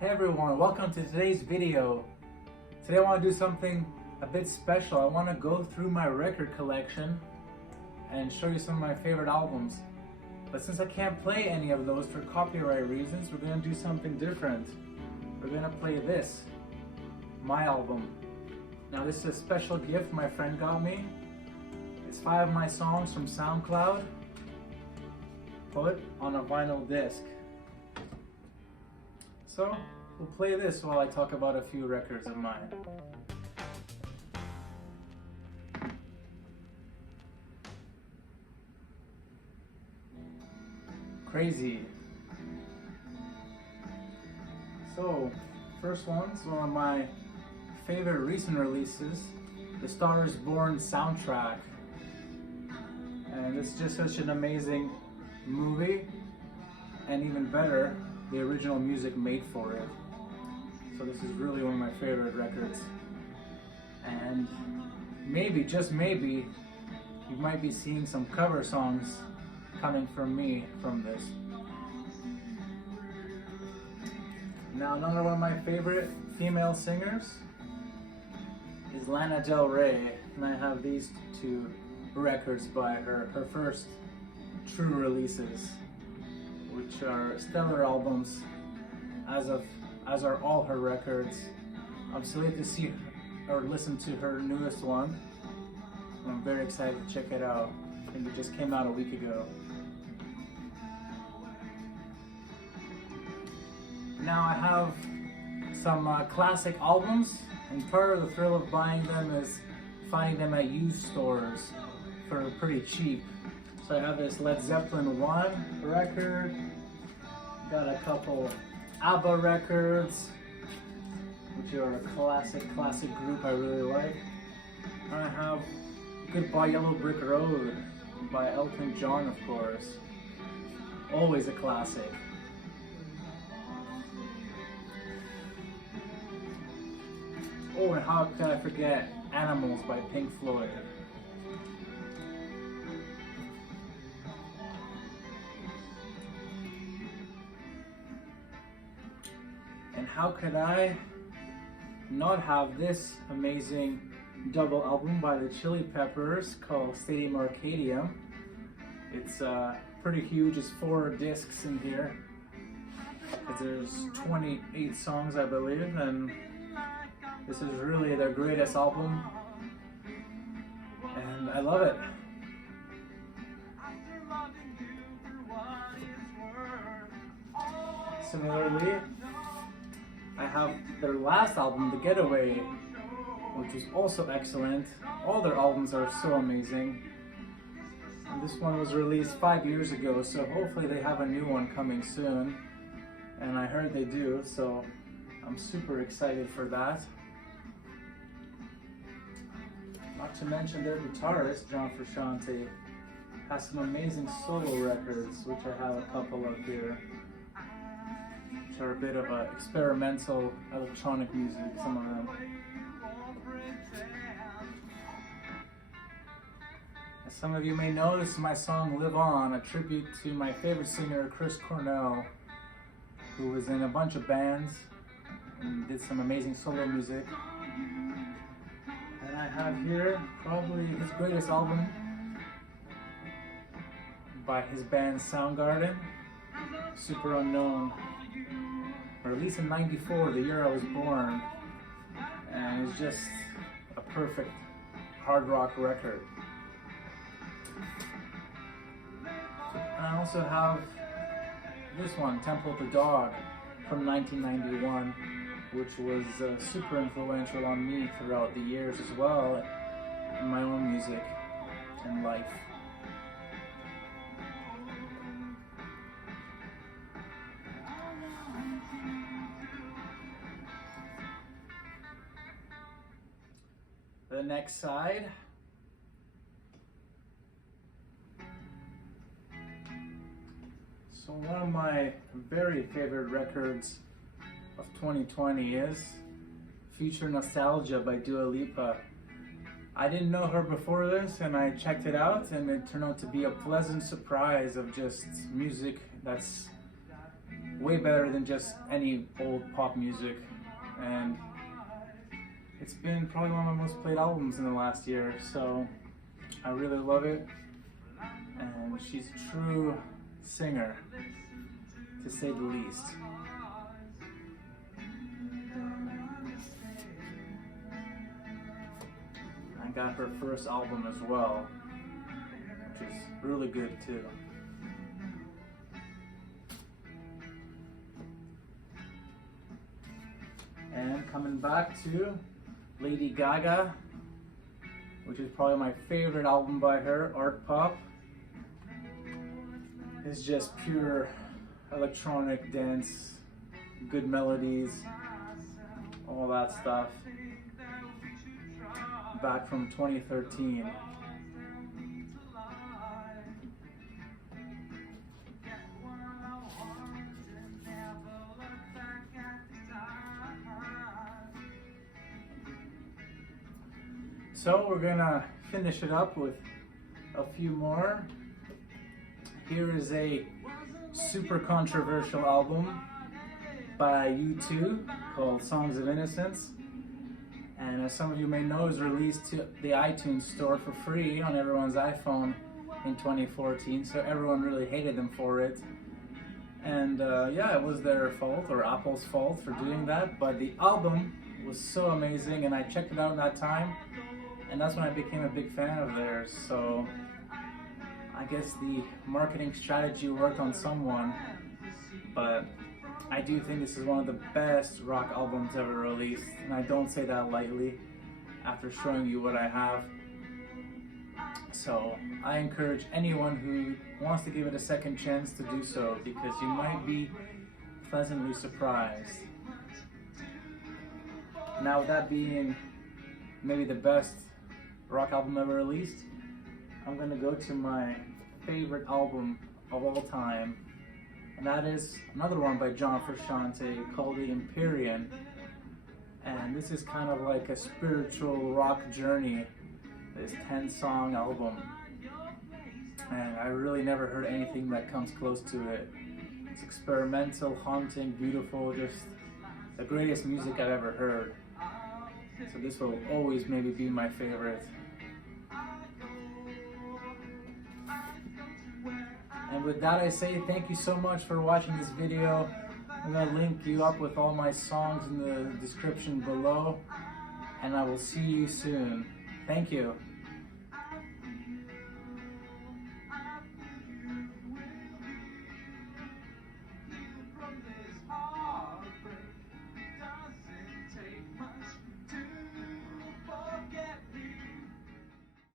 Hey everyone, welcome to today's video. Today I want to do something a bit special. I want to go through my record collection and show you some of my favorite albums. But since I can't play any of those for copyright reasons, we're going to do something different. We're going to play this, my album. Now this is a special gift my friend got me. It's 5 of my songs from SoundCloud put on a vinyl disc. So we'll play this while I talk about a few records of mine. Crazy. So, first one's one of my favorite recent releases, The Star Is Born soundtrack. And it's just such an amazing movie, and even better, the original music made for it. So this is really one of my favorite records. And maybe, just maybe, you might be seeing some cover songs coming from me from this. Now another one of my favorite female singers is Lana Del Rey, and I have these 2 records by her first true releases, which are stellar albums, as are all her records. I'm still yet to see or listen to her newest one. I'm very excited to check it out. I think it just came out a week ago. Now I have some classic albums, and part of the thrill of buying them is finding them at used stores for pretty cheap. So I have this Led Zeppelin 1 record, got a couple ABBA records, which are a classic group I really like. And I have Goodbye Yellow Brick Road by Elton John, of course. Always a classic. Oh, and how could I forget Animals by Pink Floyd. And how could I not have this amazing double album by the Chili Peppers called Stadium Arcadium. It's pretty huge, it's 4 discs in here. There's 28 songs, I believe, and this is really their greatest album, and I love it. Similarly, I have their last album, The Getaway, which is also excellent. All their albums are so amazing. And this one was released 5 years ago, so hopefully they have a new one coming soon. And I heard they do, so I'm super excited for that. Not to mention their guitarist, John Frusciante, has some amazing solo records, which I have a couple of here, which are a bit of experimental electronic music, some of them. As some of you may know, this is my song Live On, a tribute to my favorite singer, Chris Cornell, who was in a bunch of bands and did some amazing solo music. And I have here probably his greatest album by his band Soundgarden, Super Unknown, released in '94, the year I was born, and it's just a perfect hard rock record. And I also have this one, Temple of the Dog, from 1991, which was super influential on me throughout the years as well, in my own music and life. The next side. So one of my very favorite records of 2020 is Future Nostalgia by Dua Lipa. I didn't know her before this, and I checked it out, and it turned out to be a pleasant surprise of just music that's way better than just any old pop music, and it's been probably one of my most played albums in the last year, so I really love it. And she's a true singer, to say the least. I got her first album as well, which is really good too. And coming back to Lady Gaga, which is probably my favorite album by her, Art Pop. It's just pure electronic dance, good melodies, all that stuff. Back from 2013. So we're gonna finish it up with a few more. Here is a super controversial album by U2 called Songs of Innocence. And as some of you may know, it was released to the iTunes store for free on everyone's iPhone in 2014, so everyone really hated them for it. And yeah, it was their fault, or Apple's fault, for doing that, but the album was so amazing, and I checked it out in that time, and that's when I became a big fan of theirs. So I guess the marketing strategy worked on someone, but I do think this is one of the best rock albums ever released, and I don't say that lightly after showing you what I have. So I encourage anyone who wants to give it a second chance to do so, because you might be pleasantly surprised. Now, with that being maybe the best rock album ever released, I'm gonna go to my favorite album of all time, and that is another one by John Frusciante called the Empyrean. And this is kind of like a spiritual rock journey, this 10-song album. And I really never heard anything that comes close to it. It's experimental, haunting, beautiful, just the greatest music I've ever heard. So this will always maybe be my favorite. And with that, I say thank you so much for watching this video. I'm going to link you up with all my songs in the description below, and I will see you soon. Thank you.